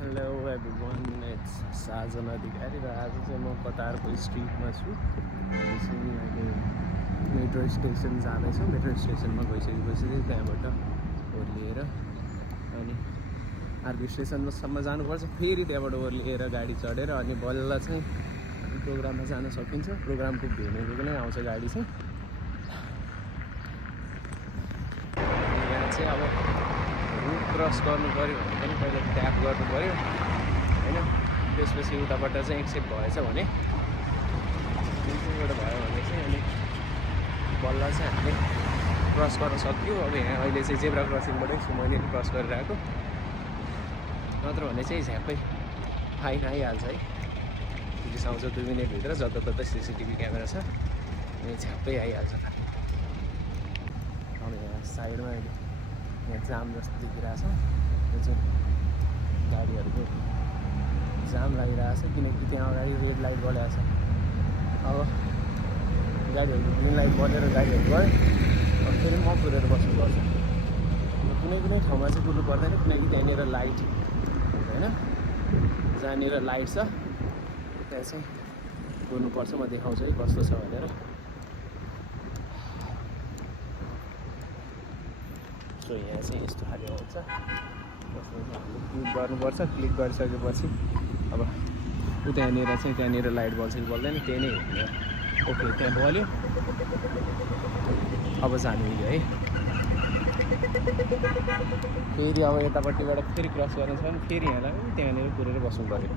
Hello everyone, it's साजन अधिकारी र आज चाहिँ म कतारको स्ट्रिटमा छु। हामी चाहिँ अहिले मेट्रो स्टेसन जाँदैछौँ। मेट्रो स्टेसनमा गइसकेपछि चाहिँ त्यहाँबाट ओर्लिएर अनि अर्को स्टेसनसम्म जानुपर्छ। फेरि त्यहाँबाट ओर्लिएर गाडी चढेर अनि बल्ल चाहिँ प्रोग्राममा जान सकिन्छ। प्रोग्रामको भेनेको नै आउँछ गाडी चाहिँ। यहाँ चाहिँ अब रुट क्रस गर्नु पऱ्यो भने पनि पहिला ट्याप गर्नु पऱ्यो होइन। त्यसपछि उताबाट चाहिँ एक्सेप्ट भएछ भने दुईवटा भयो भने चाहिँ अनि बल्ल चाहिँ हामीले क्रस गर्न सक्यो। अब यहाँ अहिले चाहिँ जेब्रा क्रसिङबाटै छु मैले क्रस गरेर आएको, नत्र भने चाहिँ झ्याप्पै फाइन आइहाल्छ है। पुलिस आउँछ 2 मिनटभित्र, जताततै सिसिटिभी क्यामेरा छ, अनि झ्याप्पै आइहाल्छ। अब यहाँ साइडमा अहिले यहाँ जाम जस्तो देखिरहेछ। यो चाहिँ गाडीहरूको जाम लागिरहेछ किनकि त्यहाँ अगाडि रेड लाइट बलेको छ। अब गाडीहरू ग्रिन लाइट बलेर गाडीहरू गयो, अब फेरि म कुरेर बस्नुपर्छ। कुनै कुनै ठाउँमा चाहिँ कुर्नु पर्दैन किनकि त्यहाँनिर लाइट हुँदैन। जहाँनिर लाइट छ त्यहाँ चाहिँ कुर्नुपर्छ। म देखाउँछु है कस्तो छ भनेर। सो यहाँ चाहिँ यस्तो खाले हुन्छ, जसमा चाहिँ हामीले क्लिक गर्नुपर्छ। क्लिक गरिसकेपछि अब त्यहाँनिर चाहिँ त्यहाँनिर लाइट बल्छ कि बल्दैन त्यही नै हेर्ने। ओके, त्यहाँ बल्यो, अब जानु मिल्यो है। फेरि अब यतापट्टिबाट फेरि क्रस गर्नु छ भने फेरि यहाँलाई त्यहाँनिर कुरेर बस्नु पऱ्यो।